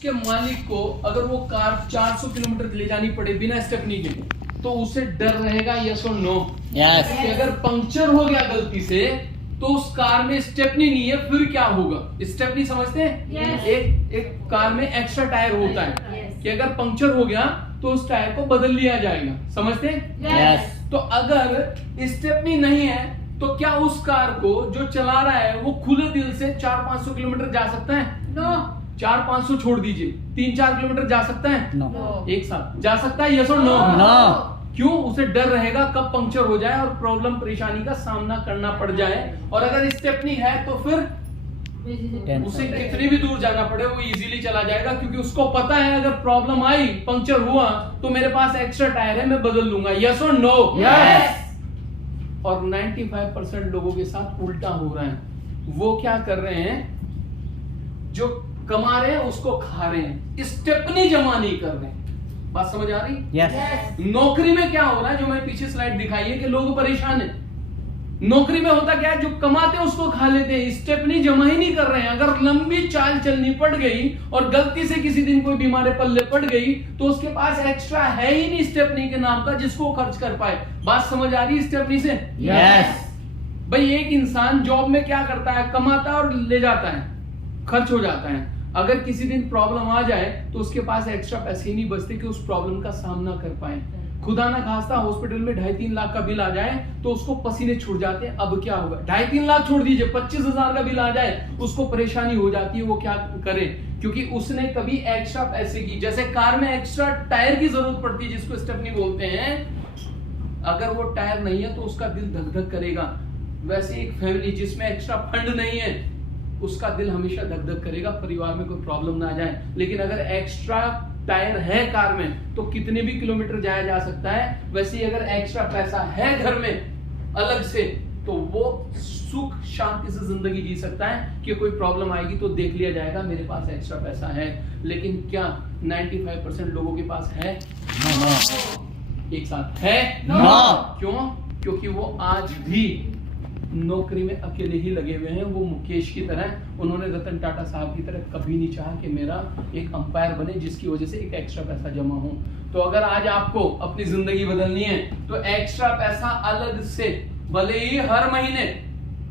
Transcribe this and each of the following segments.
उसके मालिक को अगर वो कार 400 किलोमीटर ले जानी पड़े बिना स्टेपनी के, तो उसे डर रहेगा यस और नो? यस। कि अगर पंक्चर हो गया गलती से तो उस कार में स्टेपनी नहीं है, फिर क्या होगा? स्टेपनी समझते हैं? Yes. एक कार में एक्स्ट्रा टायर होता है Yes. कि अगर पंक्चर हो गया तो उस टायर को बदल लिया जाएगा, समझते हैं? यस। तो अगर स्टेपनी नहीं है तो क्या उस कार को जो चला रहा है वो खुले दिल से 400-500 किलोमीटर जा सकता है? नो 400-500 छोड़ दीजिए, 3-4 किलोमीटर जा सकता है? नो। एक साथ जा सकता है यस और नो? नो। क्यों? उसे डर रहेगा कब पंक्चर हो जाए और प्रॉब्लम परेशानी का सामना करना पड़ जाए। और अगर स्टेपनी है तो फिर उसे कितनी भी दूर जाना पड़े वो इजीली चला जाएगा, क्योंकि उसको पता है अगर प्रॉब्लम आई, पंक्चर हुआ, तो मेरे पास एक्स्ट्रा टायर है, मैं बदल लूंगा। यस और नो? यस। और 95% लोगों के साथ उल्टा हो रहा है। वो क्या कर रहे हैं? जो कमा रहे हैं उसको खा रहे हैं, स्टेपनी जमा नहीं कर रहे हैं। बात समझ आ रही? यस। नौकरी में क्या हो रहा है, जो मैं पीछे स्लाइड दिखाई है कि लोग परेशान हैं। नौकरी में होता क्या है, जो कमाते हैं उसको खा लेते हैं, स्टेपनी जमा ही नहीं कर रहे हैं। अगर लंबी चाल चलनी पड़ गई और गलती से किसी दिन कोई बीमारी पल्ले पड़ गई तो उसके पास एक्स्ट्रा है ही नहीं स्टेपनी के नाम का जिसको खर्च कर पाए। बात समझ आ रही है स्टेपनी से? यस। भाई एक इंसान जॉब में क्या करता है, कमाता है और ले जाता है, खर्च हो जाता है। अगर किसी दिन प्रॉब्लम आ जाए तो उसके पास एक्स्ट्रा पैसे ही नहीं बचते कि उस प्रॉब्लम का सामना कर पाए। खुदा ना खास्ता हॉस्पिटल में 2.5-3 लाख का बिल आ जाए तो उसको पसीने छूट जाते हैं। अब क्या होगा? 2.5-3 लाख छोड़ दीजिए, 25,000 का बिल आ जाए उसको परेशानी हो जाती है। वो क्या करे? क्योंकि उसने कभी एक्स्ट्रा पैसे की, जैसे कार में एक्स्ट्रा टायर की जरूरत पड़ती है जिसको स्टेपनी बोलते हैं, अगर वो टायर नहीं है तो उसका दिल धक धक करेगा। वैसे एक फैमिली जिसमें एक्स्ट्रा फंड नहीं है उसका दिल हमेशा धक धक करेगा, परिवार में कोई प्रॉब्लम ना आ जाए। लेकिन अगर एक्स्ट्रा टायर है कार में तो कितने भी किलोमीटर जाया जा सकता है। वैसे ही अगर एक्स्ट्रा पैसा है घर में अलग से तो वो सुख शांति से जिंदगी जी सकता है कि कोई प्रॉब्लम आएगी तो देख लिया जाएगा, मेरे पास एक्स्ट्रा पैसा है। लेकिन क्या 95% लोगों के पास है? नो। एक साथ है? नो। क्यों? क्योंकि वो आज भी नौकरी में अकेले ही लगे हुए हैं। वो मुकेश की तरह, उन्होंने रतन टाटा साहब की तरह कभी नहीं चाहा कि मेरा एक अंपायर बने जिसकी वजह से एक एक्स्ट्रा पैसा जमा हो। तो अगर आज आपको अपनी जिंदगी बदलनी है तो एक्स्ट्रा पैसा अलग से, भले ही हर महीने,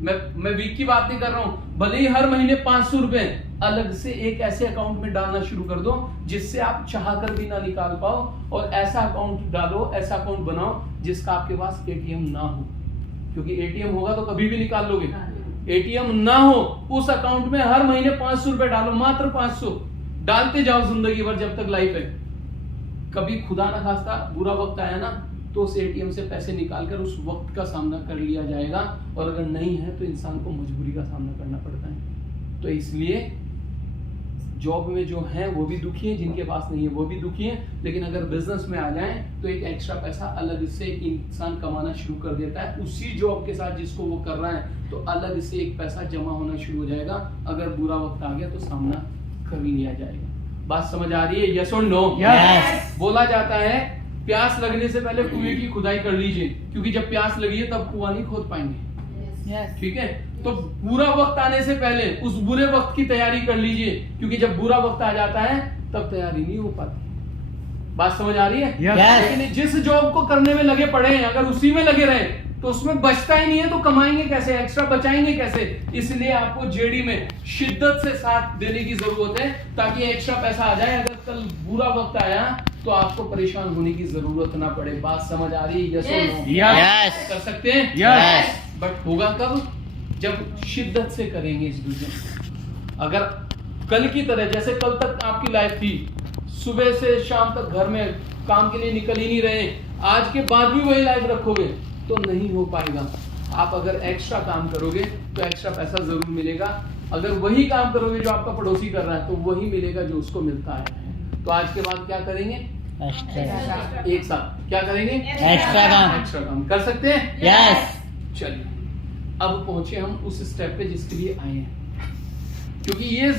मैं वीक की बात नहीं कर रहा हूं, भले ही हर महीने 500 रुपए अलग से एक ऐसे अकाउंट में डालना शुरू कर दो जिससे आप चाहकर भी ना निकाल पाओ। और ऐसा अकाउंट डालो, ऐसा अकाउंट बनाओ जिसका आपके पास एटीएम ना हो, क्योंकि एटीएम होगा तो कभी भी निकाल लोगे। एटीएम ना हो उस अकाउंट में हर महीने 500 रुपए डालो, मात्र 500 डालते जाओ जिंदगी भर जब तक लाइफ है। कभी खुदा ना खास्ता बुरा वक्त आया ना तो उस एटीएम से पैसे निकालकर उस वक्त का सामना कर लिया जाएगा। और अगर नहीं है तो इंसान को मजबूरी का सामना करना पड़ता है। तो इसलिए जॉब में जो है वो भी दुखी है, जिनके पास नहीं है वो भी दुखी है। लेकिन अगर बिजनेस में आ जाए तो एक एक्स्ट्रा पैसा अलग से इंसान कमाना शुरू कर देता है उसी जॉब के साथ जिसको वो कर रहा है, तो अलग से एक पैसा जमा होना शुरू हो जाएगा। अगर बुरा वक्त आ गया तो सामना कर लिया जाएगा। बात समझ आ रही है? यस और नो? यस। बोला जाता है प्यास लगने से पहले कुएं की खुदाई कर लीजिए, क्योंकि जब प्यास लगी है तब कुआं नहीं खोद पाएंगे। ठीक है? तो बुरा वक्त आने से पहले उस बुरे वक्त की तैयारी कर लीजिए, क्योंकि जब बुरा वक्त आ जाता है तब तैयारी नहीं हो पाती। बात समझ आ रही है? Yes. लेकिन जिस जॉब को करने में लगे पड़े हैं अगर उसी में लगे रहे तो उसमें बचता ही नहीं है तो कमाएंगे कैसे, एक्स्ट्रा बचाएंगे कैसे? इसलिए आपको जेडी में शिद्दत से साथ देने की जरूरत है ताकि एक्स्ट्रा पैसा आ जाए। अगर कल बुरा वक्त आया तो आपको परेशान होने की जरूरत ना पड़े। बात समझ आ रही है? यस और नो? यस। कर सकते हैं? यस। बट होगा कब? जब शिद्दत से करेंगे इस बिजनेस। अगर कल की तरह जैसे कल तक आपकी लाइफ थी, सुबह से शाम तक घर में काम के लिए निकल ही नहीं रहे, आज के बाद भी वही लाइफ रखोगे तो नहीं हो पाएगा। आप अगर एक्स्ट्रा काम करोगे तो एक्स्ट्रा पैसा जरूर मिलेगा। अगर वही काम करोगे जो आपका पड़ोसी कर रहा है तो वही मिलेगा जो उसको मिलता है। तो आज के बाद क्या करेंगे? एक्स्ट्रा। एक साथ क्या करेंगे? एक्स्ट्रा काम। एक्स्ट्रा काम कर सकते हैं? यस। चलिए अब पहुंचे हम उस स्टेप पे जिसके लिए आए हैं, क्योंकि ये